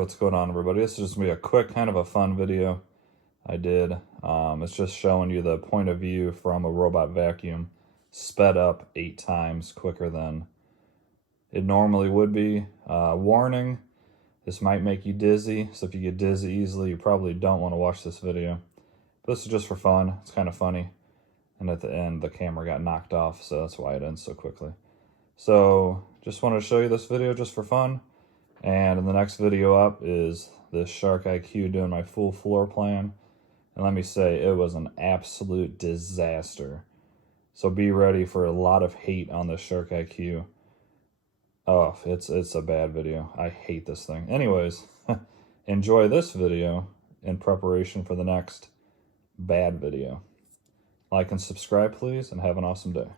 what's going on, everybody? This is just going to be a quick, kind of a fun video I did. It's just showing you the point of view from a robot vacuum sped up 8 times quicker than it normally would be. Warning, this might make you dizzy, so if you get dizzy easily, you probably don't want to watch this video. But this is just for fun. It's kind of funny. And at the end, the camera got knocked off, so that's why it ends so quickly. So, just wanted to show you this video just for fun. And in the next video up is this Shark IQ doing my full floor plan. And let me say, it was an absolute disaster. So be ready for a lot of hate on this Shark IQ. Oh, it's a bad video. I hate this thing. Anyways, enjoy this video in preparation for the next bad video. Like and subscribe, please, and have an awesome day.